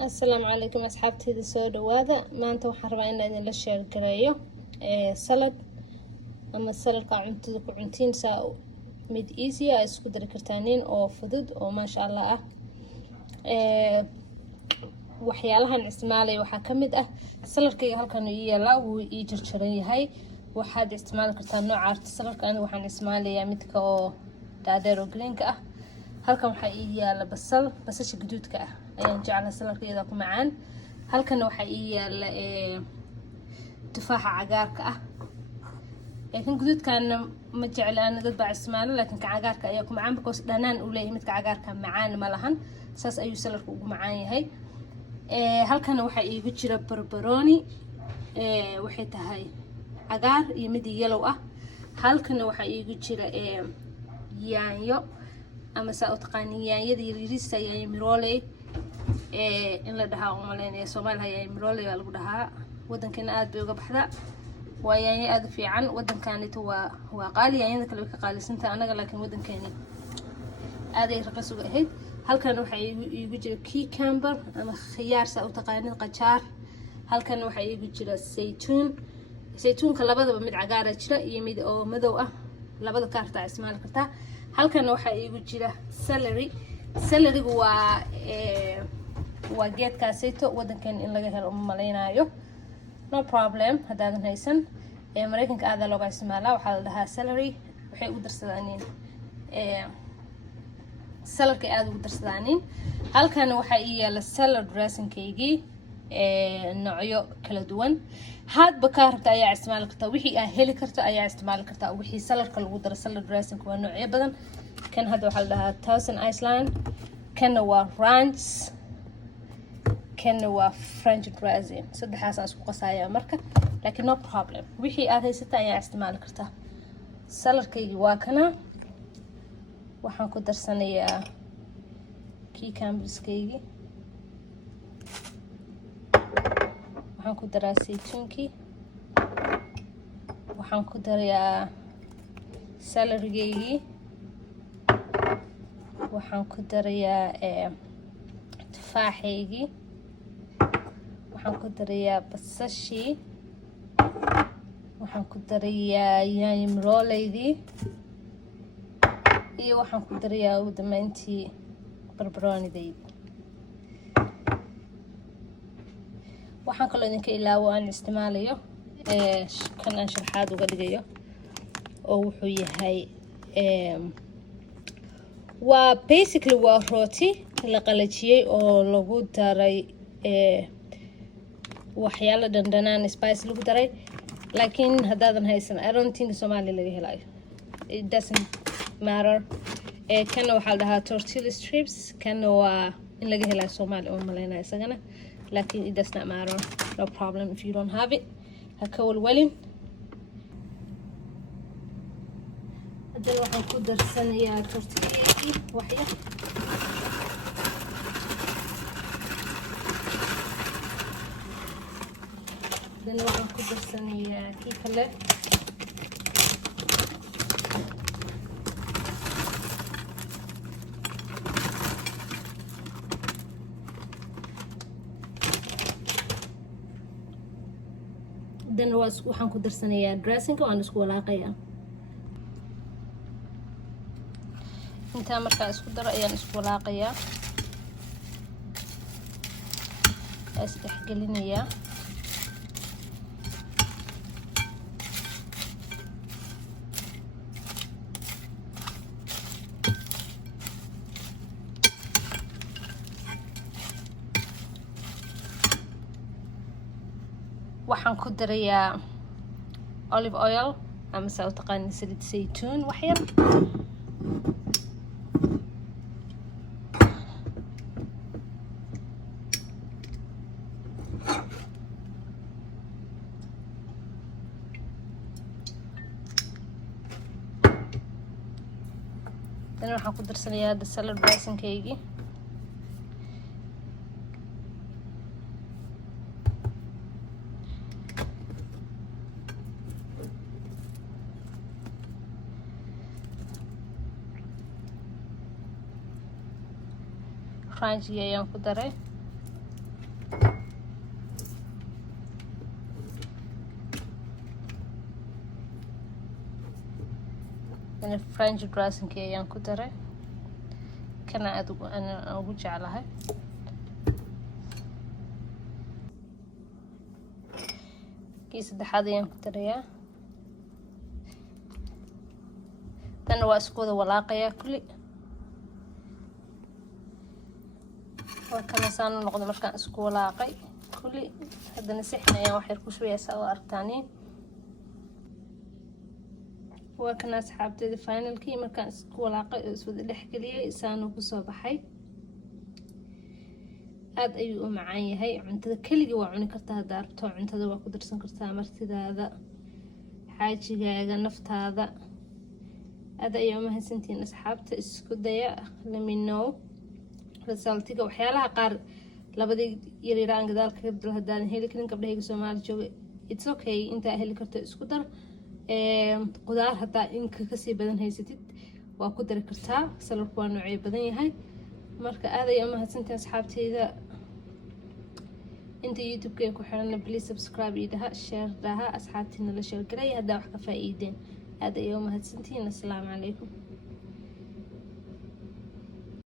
السلام عليكم أصحابتي سود وهذا ما أنتم حربين إن لا شير كرايو سلد أما السلد كعنتين ساو ميد إيزي أسكو دري كرتانين أو فدود أو ما شاء الله waxyaalahan isticmaalay waxa kamid ah salarkayga halkan yaala uu ii jarjaran yahay waxaad isticmaali kartaa nooca salarka aniga waxaan isticmaalayaa midka oo daadeer oo greenka ah halkan waxa ii yaala basasha gaduudka ah ayaan jeclahay salarkeeda ku macaan halkan waxa ii yaala tufaaxa cagaarka ah laakiin gaduudkan ma jeclaan dad baa isticmaalo laakiin ka cagaarka ayaa ku macaan because dhanaan uu leeyahay midka cagaarka macaan ma lahan saas ayuu salarku ugu macaan yahay halkan waxa iigu jira barbarooni waxay tahay cagaar iyo mid yellow ah halkan waxa iigu jira yaanyo ama saa u taqaan yaanyada yariista yaanyo mirole in la dhahaa oo maleynaya Soomaaliya yaanyo mirole waa lagu dhahaa wadankeena aad bay uga baxdaa waa yaanyo aad u fiican wadankaanita waa qaali yaanyada kale ka qaalisanta anaga laakiin wadankeena aad ay raqiis uga ahayd halkan waxa iigu jira cucumber ama khiyaar saa u taqaanid qajaar halkan waxa iigu jira saytuunka labadaba mid cagaar ah jira iyo mid oo madow ah labada kaarta isticmaal kartaa halkan waxa iigu jira celery-gu waa geedka sayto wadankan in laga helo maleynayo no problem hadaadan haysan Mareykanka aad looga isticmaalaa waxa la dhahaa celery waxay u darsadaan saladka aad ugu darsadaanin halkan waxa ii yaala salad dressing-keygii noocyo kala duwan hadba ka rabta ayaa isticmaali kartaa wixii aad heli karto ayaa isticmaali kartaa wixii saladka lagu daro salad dressing waa noocyo badan kan hadda waxa la dhahaa Thousand Island kana waa ranch kana waa French dressing saddexaas aan isku qasayaa marka laakiin no problem wixii aad haysato ayaa isticmaali kartaa saladkeygii waa kana waxaan ku darsanayaa cucumberskeygi waxaan ku daraa saytuunkii waxaan ku darayaa celery-geygii waxaan ku darayaa tufaaxeygii waxaan ku darayaa basashii waxaan ku darayaa yaanyo miroleydii iyo waxaan ku darayaa ugu dambeyntii barbaroonidayda waxaan kaloo idinka ilaawo aan isticmaalayo kan aan sharaxaad uga dhigayo oo wuxuu yahay waa basically waa rooti la qalajiyay oo lagu daray waxyaalo dhandanaan spice lagu daray laakiin hadaadan haysan I don't think Soomaali laga helayo it doesn't matter kana waxa la dhahaa tortilla strips kana waa in laga helaa Soomaali oo maleynaa isagana laakiin it does not matter no problem if you don't have it haka walwalin hadda waxaan ku darsanayaa tortilla waxya dan waxaan ku darsanayaa kale dan waxaan ku darsanayaa dressing oo aan isku walaaqayaa inta marka isku daro ayaan isku walaaqayaa isdhex gelinayaa waxaan ku darayaa olive oil ama saa u taqaan saliid saytuun wax yar dan waxaan ku darsanayaa salad dressing-keygii crunchy ayaan ku daray أنا French dressing ayaan ku daray kana aad ugu jeclahay kii saddexaad ayaan ku darayaa tan waa isku wada walaaqayaa kulli waa kana saan noqdo markaan isku walaaqay kulli haddana sixin ayaan wax yar ku shubayaa saa u aragtaaniin waa kana asxaabteeda finalkii markaan isku walaaqay oo iswada dhex geliyay saanu ku soo baxay aad ayuu u macaan yahay cuntada kaliya waa cuni kartaa hadaa rabto cuntada waa ku darsan kartaa martidaada xaajigaaga naftaada aad ayuu mahadsantiin asxaabta isku daya let me know resultiga waxyaalaha qaar labadii yaryaraan gadaal kaga bedel haddaan heli karin gabdhahayga Soomaali jooga it's okay intaa heli karto isku dar qudaar hadaa inka kasii badan haysatid waa ku dari kartaa saladku waa noocyo badan yahay marka aad ayuu mahadsantiin asxaabteyda inta YouTube-ka ku xiran please subscribe iyo daha share daha asxaabtina la share garay hadaa wax ka faa'iideen aad ayuu mahadsantiin assalaamu calaykum